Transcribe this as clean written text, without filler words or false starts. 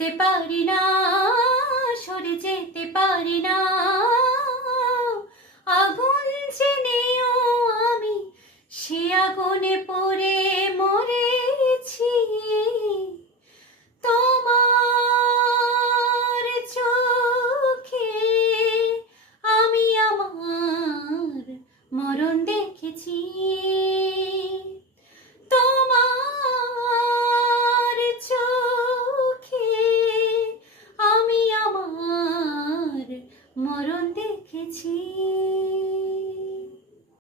বুঝতে পারি না, সরে যেতে পারি না। আগুন জেনেও আমি সে আগুনে পড়ে মরেছি। তোমার চোখে আমি আমার মরণ দেখেছি। তোমার চোখে আমি আমার মরণ দেখেছি।